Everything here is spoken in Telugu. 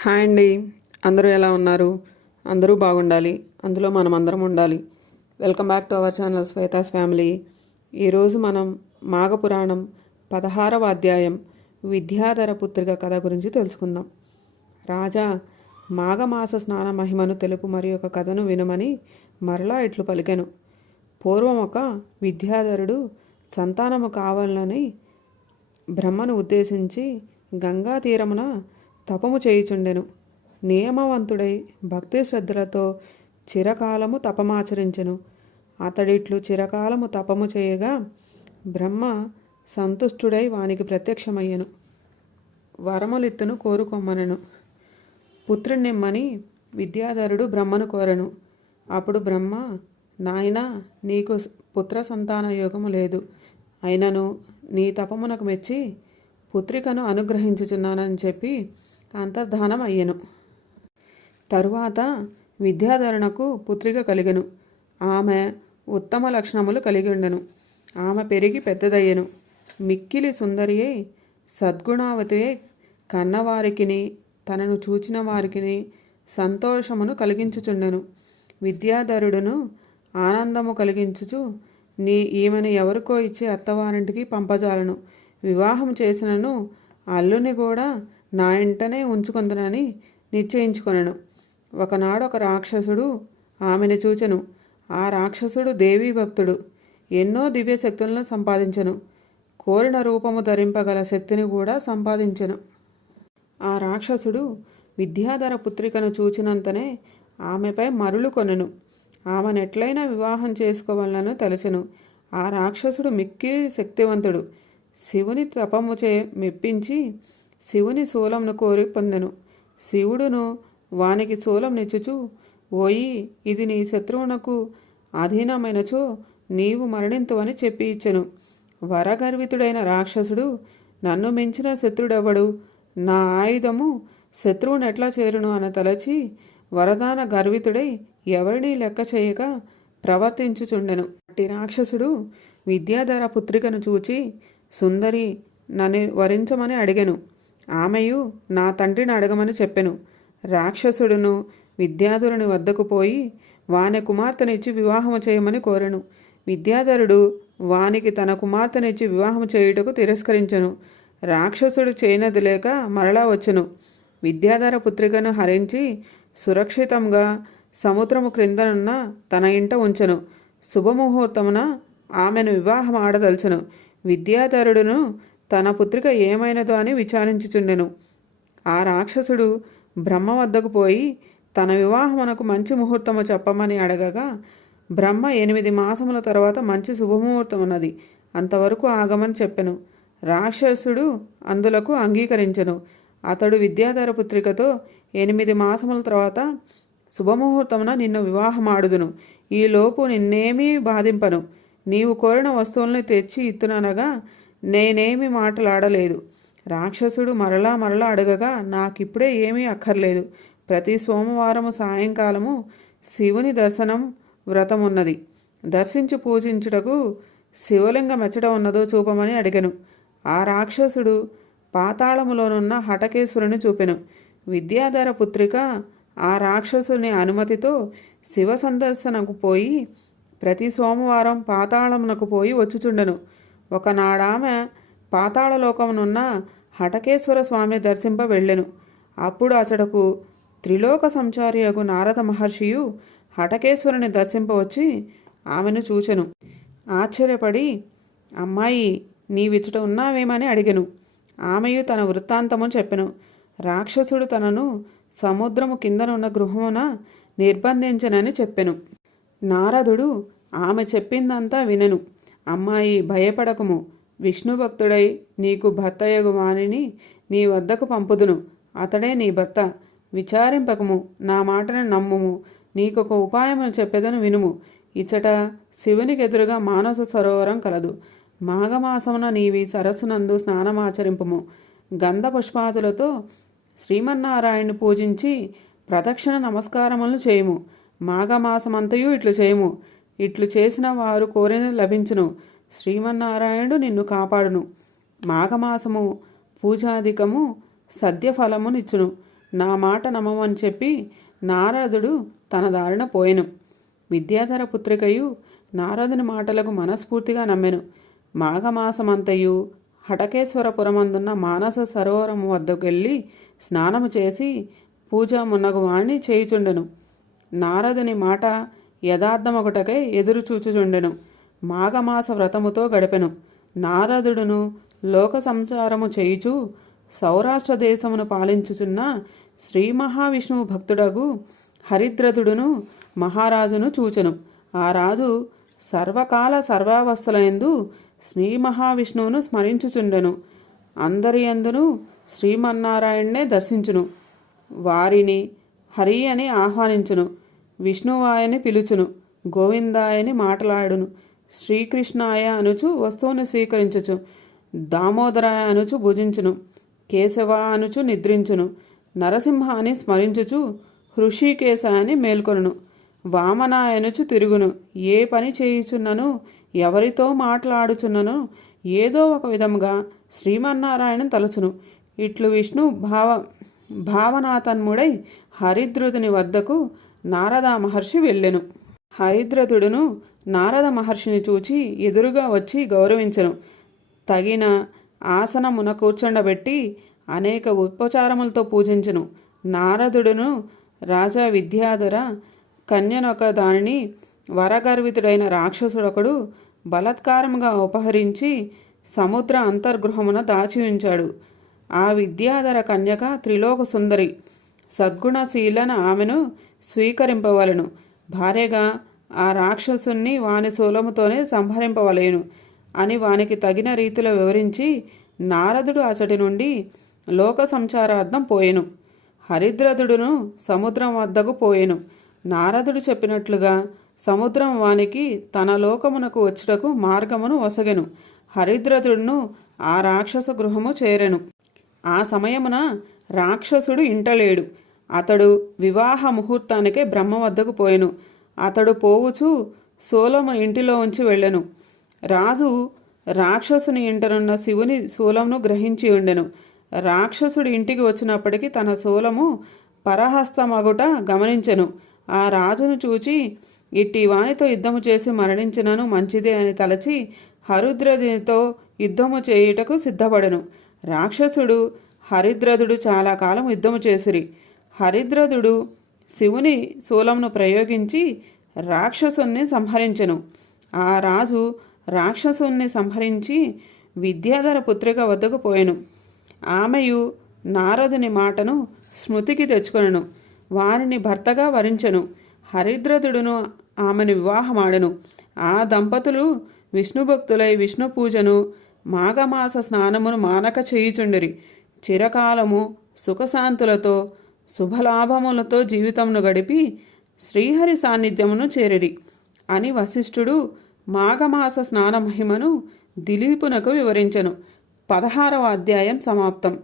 హాయ్ అండి. అందరూ ఎలా ఉన్నారు? అందరూ బాగుండాలి. అందులో మనం అందరం ఉండాలి. Welcome back to our channel Swetha's family. ఈరోజు మనం మాఘపురాణం పదహారవ అధ్యాయం విద్యాధర పుత్రిక కథ గురించి తెలుసుకుందాం. రాజా మాఘమాస స్నాన మహిమను తెలుపు మరి ఒక కథను వినుమని మరలా ఇట్లు పలికెను. పూర్వం ఒక విద్యాధరుడు సంతానము కావాలని బ్రహ్మను ఉద్దేశించి గంగా తీరమున తపము చేయుచుండెను. నియమవంతుడై భక్తి శ్రద్ధలతో చిరకాలము తపమాచరించెను. అతడిట్లు చిరకాలము తపము చేయగా బ్రహ్మ సంతుష్టుడై వానికి ప్రత్యక్షమయ్యెను. వరములిత్తును కోరుకొమ్మనెను. పుత్రుణ్ణిమ్మని విద్యాధరుడు బ్రహ్మను కోరెను. అప్పుడు బ్రహ్మ నాయనా నీకు పుత్ర సంతాన యోగము లేదు. అయినను నీ తపమునకు మెచ్చి పుత్రికను అనుగ్రహించుచున్నానని చెప్పి అంతర్ధానం అయ్యెను. తరువాత విద్యాధరణకు పుత్రిక కలిగెను. ఆమె ఉత్తమ లక్షణములు కలిగి ఉండను ఆమె పెరిగి పెద్దదయ్యెను. మిక్కిలి సుందరి అయి సద్గుణావతి కన్నవారికిని తనను చూచిన వారికిని సంతోషమును కలిగించుచుండెను. విద్యాధరుడును ఆనందము కలిగించుచు నీ ఈమెను ఎవరికో ఇచ్చి అత్తవారింటికి పంపజాలను. వివాహం చేసినను అల్లుని కూడా నా ఇంటనే ఉంచుకుందనని నిశ్చయించుకొనను. ఒకనాడు ఒక రాక్షసుడు ఆమెను చూచెను. ఆ రాక్షసుడు దేవీ భక్తుడు. ఎన్నో దివ్య శక్తులను సంపాదించెను. కోరిన రూపము ధరింపగల శక్తిని కూడా సంపాదించెను. ఆ రాక్షసుడు విద్యాధర పుత్రికను చూచినంతనే ఆమెపై మరులు కొనెను. ఆమెను ఎట్లయినా వివాహం చేసుకోవాలని తలచెను. ఆ రాక్షసుడు మిక్కి శక్తివంతుడు. శివుని తపము చే మెప్పించి శివుని శూలంను కోరి పొందెను. శివుడును వానికి శూలం నిచ్చుచు ఓయి ఇది నీ శత్రువునకు అధీనమైనచో నీవు మరణింతువని చెప్పి ఇచ్చెను. వరగర్వితుడైన రాక్షసుడు నన్ను మించిన శత్రుడెవడు? నా ఆయుధము శత్రువుని ఎట్లా చేరును అని తలచి వరదాన గర్వితుడై ఎవరినీ లెక్క చేయక ప్రవర్తించుచుండెను. అట్టి రాక్షసుడు విద్యాధర పుత్రికను చూచి సుందరి నన్ను వరించమని అడిగెను. ఆమెయు నా తండ్రిని అడగమని చెప్పెను. రాక్షసుడును విద్యాధరుని వద్దకు పోయి వాని కుమార్తెనిచ్చి వివాహము చేయమని కోరెను. విద్యాధరుడు వానికి తన కుమార్తెనిచ్చి వివాహం చేయుటకు తిరస్కరించెను. రాక్షసుడు చేయనది లేక మరలా వచ్చెను. విద్యాధర పుత్రికను హరించి సురక్షితంగా సముద్రము క్రిందనున్న తన ఇంట ఉంచెను. శుభముహూర్తమున ఆమెను వివాహం ఆడదల్చెను. విద్యాధరుడును తన పుత్రిక ఏమైనదో అని విచారించుచుండెను. ఆ రాక్షసుడు బ్రహ్మ వద్దకు పోయి తన వివాహమునకు మంచి ముహూర్తము చెప్పమని అడగగా బ్రహ్మ ఎనిమిది మాసముల తర్వాత మంచి శుభముహూర్తం ఉన్నది అంతవరకు ఆగమని చెప్పెను. రాక్షసుడు అందులకు అంగీకరించెను. అతడు విద్యాధర పుత్రికతో ఎనిమిది మాసముల తర్వాత శుభముహూర్తమున నిన్ను వివాహమాడుదును. ఈలోపు నిన్నేమీ బాధింపను. నీవు కోరిన వస్తువుల్ని తెచ్చి ఇత్తుననగా నేనేమి మాటలాడలేదు. రాక్షసుడు మరలా మరలా అడగగా నాకిప్పుడే ఏమీ అక్కర్లేదు. ప్రతి సోమవారము సాయంకాలము శివుని దర్శనం వ్రతమున్నది. దర్శించి పూజించుటకు శివలింగం ఎచ్చట ఉన్నదో చూపమని అడిగను. ఆ రాక్షసుడు పాతాళములోనున్న హటకేశ్వరుని చూపెను. విద్యాధర పుత్రిక ఆ రాక్షసుని అనుమతితో శివ సందర్శనకు పోయి ప్రతి సోమవారం పాతాళమునకు పోయి వచ్చుచుండెను. ఒకనాడామె పాతాళలోకమునున్న హటకేశ్వర స్వామి దర్శింప వెళ్ళెను. అప్పుడు అతడకు త్రిలోక సంచారియకు నారద మహర్షియు హటకేశ్వరుని దర్శింపవచ్చి ఆమెను చూచెను. ఆశ్చర్యపడి అమ్మాయి నీవిచుట ఉన్నావేమని అడిగెను. ఆమెయు తన వృత్తాంతము చెప్పెను. రాక్షసుడు తనను సముద్రము కిందనున్న గృహమున నిర్బంధించనని చెప్పెను. నారదుడు ఆమె చెప్పిందంతా వినెను. అమ్మాయి భయపడకుము. విష్ణు భక్తుడై నీకు భర్తయగు వాణిని నీ వద్దకు పంపుదును. అతడే నీ భర్త. విచారింపకము. నా మాటను నమ్ముము. నీకొక ఉపాయమును చెప్పేదను వినుము. ఇచ్చట శివునికి ఎదురుగా మానస సరోవరం కలదు. మాఘమాసమున నీవి సరస్సునందు స్నానమాచరింపము. గంధ పుష్పాతులతో శ్రీమన్నారాయణ్ణి పూజించి ప్రదక్షిణ నమస్కారములను చేయము. మాఘమాసమంతయు ఇట్లు చేయము. ఇట్లు చేసిన వారు కోరినది లభించును? శ్రీమన్నారాయణుడు నిన్ను కాపాడును. మాఘమాసము పూజాధికము సద్యఫలమునిచ్చును. నా మాట నమ్మమని చెప్పి నారదుడు తన దారిన పోయెను. విద్యాధర పుత్రికయు నారదుని మాటలకు మనస్ఫూర్తిగా నమ్మెను. మాఘమాసమంతయు హటకేశ్వరపురమందున్న మానస సరోవరము వద్దకు వెళ్ళి స్నానము చేసి పూజ మున్నగు వాణ్ణి చేయుచుండెను. నారదుని మాట యథార్థమొకటకై ఎదురు చూచుచుండెను. మాఘమాస వ్రతముతో గడిపెను. నారదుడును లోక సంసారము చేయుచు సౌరాష్ట్ర దేశమును పాలించుచున్న శ్రీ మహావిష్ణువు భక్తుడగు హరిద్రతుడును మహారాజును చూచెను. ఆ రాజు సర్వకాల సర్వావస్థలయందు శ్రీ మహావిష్ణువును స్మరించుచుండెను. అందరి అందును శ్రీమన్నారాయణ్ణే దర్శించును. వారిని హరి అని ఆహ్వానించును. విష్ణువాయని పిలుచును గోవిందాయని మాట్లాడును శ్రీకృష్ణాయ అనుచు వస్తువును స్వీకరించుచు దామోదరాయ అనుచు భుజించును కేశవ అనుచు నిద్రించును నరసింహ అని స్మరించుచు హృషికేశ అని మేల్కొనును వామనాయనుచు తిరుగును ఏ పని చేయుచున్నను ఎవరితో మాట్లాడుచున్నను ఏదో ఒక విధముగా శ్రీమన్నారాయణ తలచును. ఇట్లు విష్ణు భావ భావనాతన్ముడై హరిద్రుదుని వద్దకు నారద మహర్షి వెళ్ళెను. హరిద్రతుడును నారద మహర్షిని చూచి ఎదురుగా వచ్చి గౌరవించను. తగిన ఆసనమున కూర్చుండబెట్టి అనేక ఉపచారములతో పూజించెను. నారదుడును రాజా విద్యాధర కన్యనొక దానిని వరగర్వితుడైన రాక్షసుడొకడు బలత్కారముగా ఉపహరించి సముద్ర అంతర్గృహమున దాచి ఉంచాడు. ఆ విద్యాధర కన్యక త్రిలోక సుందరి సద్గుణశీలన ఆమెను స్వీకరింపవలను. భార్యగా ఆ రాక్షసుణ్ణి వాని శూలముతోనే సంహరింపవలేను. అని వానికి తగిన రీతిలో వివరించి నారదుడు అచటి నుండి లోక సంచారార్థం పోయెను. హరిద్రదుడును సముద్రం వద్దకు పోయెను. నారదుడు చెప్పినట్లుగా సముద్రం వానికి తన లోకమునకు వచ్చుటకు మార్గమును ఒసగెను హరిద్రదుడును ఆ రాక్షస గృహము చేరెను. ఆ సమయమున రాక్షసుడు ఇంటలేడు. అతడు వివాహ ముహూర్తానికే బ్రహ్మ వద్దకు పోయెను. అతడు పోవుచు సోలము ఇంటిలో ఉంచి వెళ్ళెను. రాజు రాక్షసుని ఇంటనున్న శివుని శూలమును గ్రహించి ఉండెను. రాక్షసుడు ఇంటికి వచ్చినప్పటికీ తన శూలము పరహస్తమగుట గమనించెను. ఆ రాజును చూచి ఇట్టి వానితో యుద్ధము చేసి మరణించినను మంచిదే అని తలచి హరిద్రదునితో యుద్ధము చేయుటకు సిద్ధపడెను. రాక్షసుడు హరిద్రదుడు చాలా కాలం యుద్ధము చేసిరి. హరిద్రదుడు శివుని శూలమును ప్రయోగించి రాక్షసుని సంహరించెను. ఆ రాజు రాక్షసుని సంహరించి విద్యాధర పుత్రిక వద్దకు పోయెను. ఆమెయు నారదుని మాటను స్మృతికి తెచ్చుకొనెను. వారిని భర్తగా వరించెను. హరిద్రదుడును ఆమెను వివాహమాడెను. ఆ దంపతులు విష్ణుభక్తులై విష్ణు పూజను మాఘమాస స్నానమును మానక చేయుచుండిరి. చిరకాలము సుఖశాంతులతో శుభలాభములతో జీవితమును గడిపి శ్రీహరి సాన్నిధ్యమును చేరిరి. అని వశిష్ఠుడు మాఘమాస స్నాన మహిమను దిలీపునకు వివరించెను. పదహారవ అధ్యాయం సమాప్తం.